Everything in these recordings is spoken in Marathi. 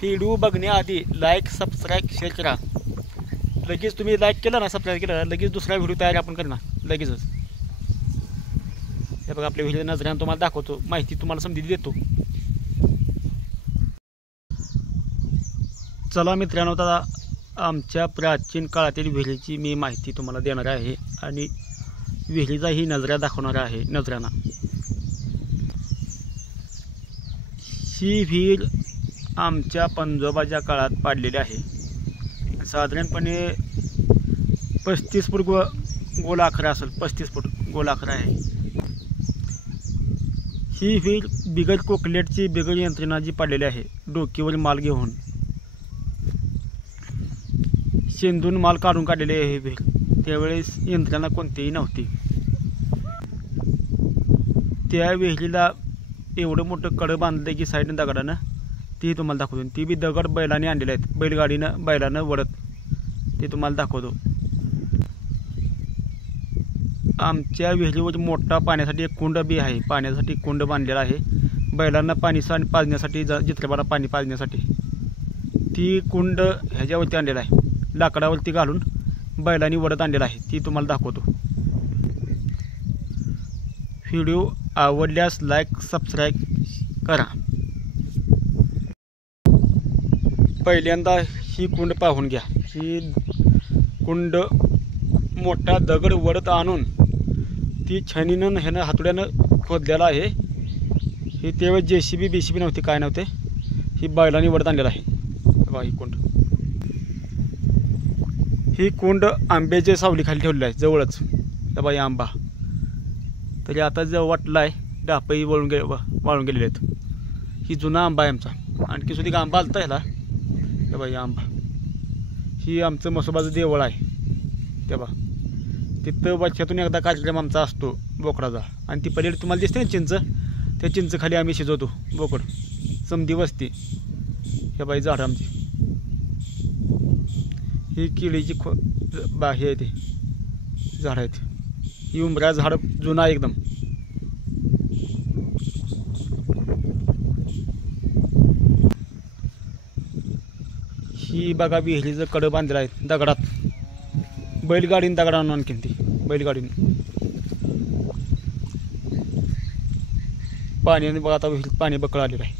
व्हिडिओ बघण्याआधी लाईक सबस्क्राईब शेअर करा. लगेच तुम्ही लाईक केलं ना, सबस्क्राईब केलं ना, लगेच दुसरा व्हिडिओ तयार आपण करणार लगेचच. हे बघा आपल्या व्हिडिओ नजरेनं तुम्हाला दाखवतो, माहिती तुम्हाला समजून देतो. चला मित्रांनो, आता आमच्या प्राचीन काळातील विहिरीची मी माहिती तुम्हाला देणार आहे आणि विहिरीचाही नजरा दाखवणार आहे नजराना. ही विहीर आमच्या पंजोबाच्या काळात पाडलेली आहे. साधारणपणे 35 फूट गोल आखरा असेल, 35 फूट गोल आखरा आहे. ही विहीर बिगर कोकलेटची बिगर यंत्रणा पाडलेली आहे. डोकीवर माल घेऊन शेंदून माल काढून काढलेले आहे ही विहीर. त्यावेळेस यंत्रणा कोणतीही नव्हती. त्या विहिरीला एवढं मोठं कडं बांधलं की साईडनं दगडानं, ती तुम्हाला दाखवतो. ती बी दगड बैलाने आणलेले आहेत, बैलगाडीनं बैलानं वडत, ते तुम्हाला दाखवतो. आमच्या विहिरीवर मोठा पाण्यासाठी एक कुंड बी आहे, पाण्यासाठी कुंड बांधलेला आहे. बैलांना पाणी पाजण्यासाठी, जित्रबाला पाणी पाजण्यासाठी ती कुंड ह्याच्यावरती आणलेला आहे, लाकडावरती घालून बैलांनी वडत आणलेला आहे. ती तुम्हाला दाखवतो. व्हिडिओ आवडल्यास लाईक सबस्क्राईब करा. पहिल्यांदा ही कुंड पाहून घ्या. ही कुंड मोठा दगड वडत आणून ती छणीनं ह्यानं हातोड्यानं खोदलेला आहे. ही तेव्हा JCB BCB नव्हती, काय नव्हते. ही बैलांनी वडत आणलेला आहे. बघा ही कुंड. ही कुंड आंब्याच्या सावलीखाली ठेवलेली आहे जवळच. बघा ही आंबा तरी आता जवळ वाटला आहे, डापही वाळून गेलेले आहेत. ही जुना आंबा आहे आमचा. आणखी सुद्धा आंबा आलता ह्याला. ते बघा ही आंबा. ही आमचं म्हसोबाचं देवळ आहे. ते बघा तिथं वर्षातून एकदा कार्यक्रम आमचा असतो बोकडाचा. आणि ती पलीकडे तुम्हाला दिसते ना चिंच, त्या चिंच खाली आम्ही शिजवतो बोकड. समधी वस्ती. हे बाई झाडं आमची. ही केळीची हे आहे, ते झाडं आहेत. ही उंबरा झाड जुना आहे एकदम. ही बघा विहिरीचं कडं बांधलेलं आहे दगडात. बैलगाडीनं दगडा आणून, आणखीन ती बैलगाडीनं. पाण्याने बघा आता विहिरीत पाणी बकळ आलेलं आहे.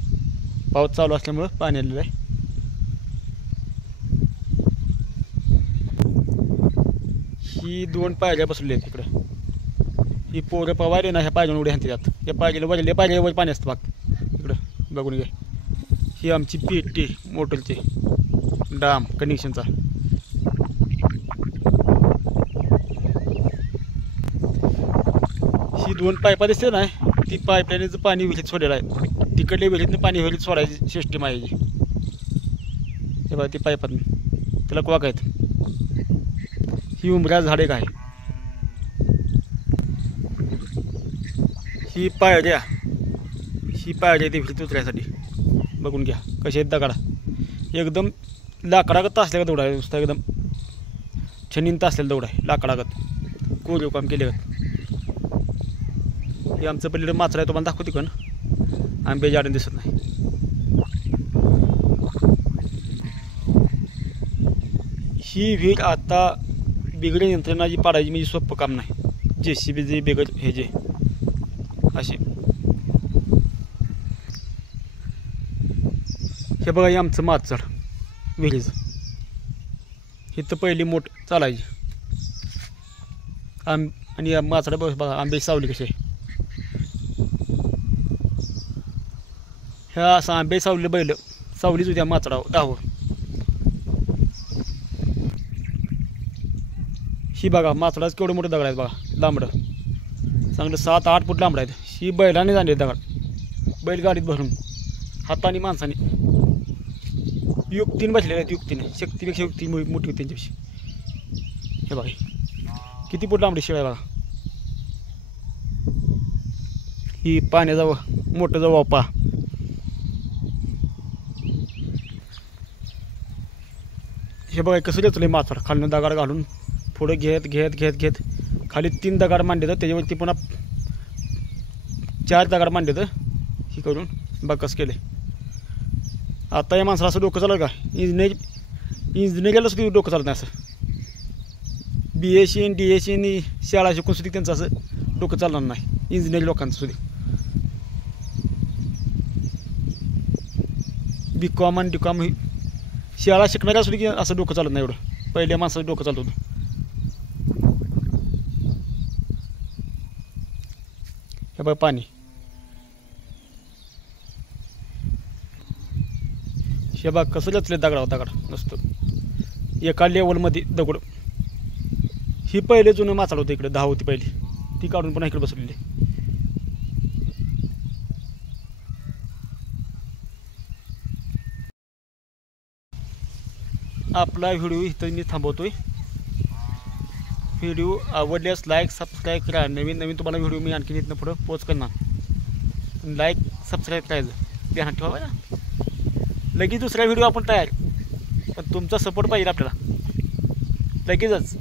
पाऊस चालू असल्यामुळं पाणी आलेलं आहे. ही 2 पायऱ्या बसलेल्या आहेत इकडं. ही पोरं पवायले ना, ह्या पायऱ्यावर उड्या हाणते त्यात. या पायऱ्याला वरले पायऱ्यावर पाणी असतं बाग इकडं बघून घ्या. ही आमची पेटी मोटरची डाम कनेक्शनचा. ही 2 पायपा दिसते ना, ती पाईपलाईनचं पाणी विहिरीत सोडलेलं आहे. तिकडल्या विहिरीतनं पाणी विहिरीत सोडायची सिस्टीम आहे ही. हे बघा ती पाईपात त्याला क्वाक आहेत. ही उंबरा झाडे काय. ही पायऱ्या ती विहिरीत उतरायसाठी. बघून घ्या कसे आहेत दगडा. एकदम लाकडागत असल्या का दौडा आहे नुसता, एकदम छनींत असलेला दौडा आहे लाकडागत, कोरीव काम केले. हे आमचं पलीकडे माचरा आहे, तुम्हाला दाखवते पण आंब्याची आडण दिसत नाही. ही विहीर आता बिगर यंत्रणा पाडायची म्हणजे सोपं काम नाही. JCB जे बिगर हे जे असे. हे बघा हे आमचं माचर विहिरीचं. इथं पहिली मोठ चालायची. आणि माचडा बघा आंब्याची सावली कशी आहे. ह्या असं आंब्याची सावली बैल सावलीच होत्या माचडा दावं. ही बघा माचडाच केवढं मोठं दगड आहेत बघा, लांबडं चांगलं 7-8 फूट लांबडं आहेत. ही बैलाने जाणले दगड, बैलगाडीत भरून हाताने माणसाने. युक्तीने बसलेले आहेत, युक्तीने. शक्तीपेक्षा युक्ती मोठी होती त्यांच्यापेक्षा. हे बघा किती फूट लांबडी शिवाय बघा. ही पाण्याचा मोठं जवळ वापा. हे बघा कसं घेतलं माथाड खालनं दगड घालून पुढे घेत घेत घेत घेत खाली 3 दगड मांडले तर त्याच्यावरती पुन्हा 4 दगड मांडले तर ही करून बकस केले. आता या माणसाला असं डोकं चाललं का इंजिनिअरिंगला सुद्धा डोकं चालत नाही असं BSc DSc आणि शाळा शिकून सुद्धा त्यांचं असं डोकं चालणार नाही इंजिनिअरिंग लोकांचं सुद्धा BCom आणि DCom शाळा शिकणाऱ्या सुद्धा असं डोकं चालत नाही एवढं पहिल्या माणसाचं डोकं चालत होतं. हे बघ पाणी हे बघ कसं रचले दगड नसतं एका लेवलमध्ये दगड. ही पहिले जुनं माचाड होतं इकडे 10 होती पहिली ती काढून पण इकडे बसलेली. आपला व्हिडिओ इथं मी थांबवतोय. व्हिडिओ आवडल्यास लाईक सबस्क्राईब करा. नवीन तुम्हाला व्हिडिओ मी आणखी इथनं पुढं पोच करणार. लाईक सबस्क्राईब करायचं ध्यानात ठेवा ना. लगेच दुसरा व्हिडिओ आपण तयार पण तुमचा सपोर्ट पाहिजे आपल्याला लगेचच.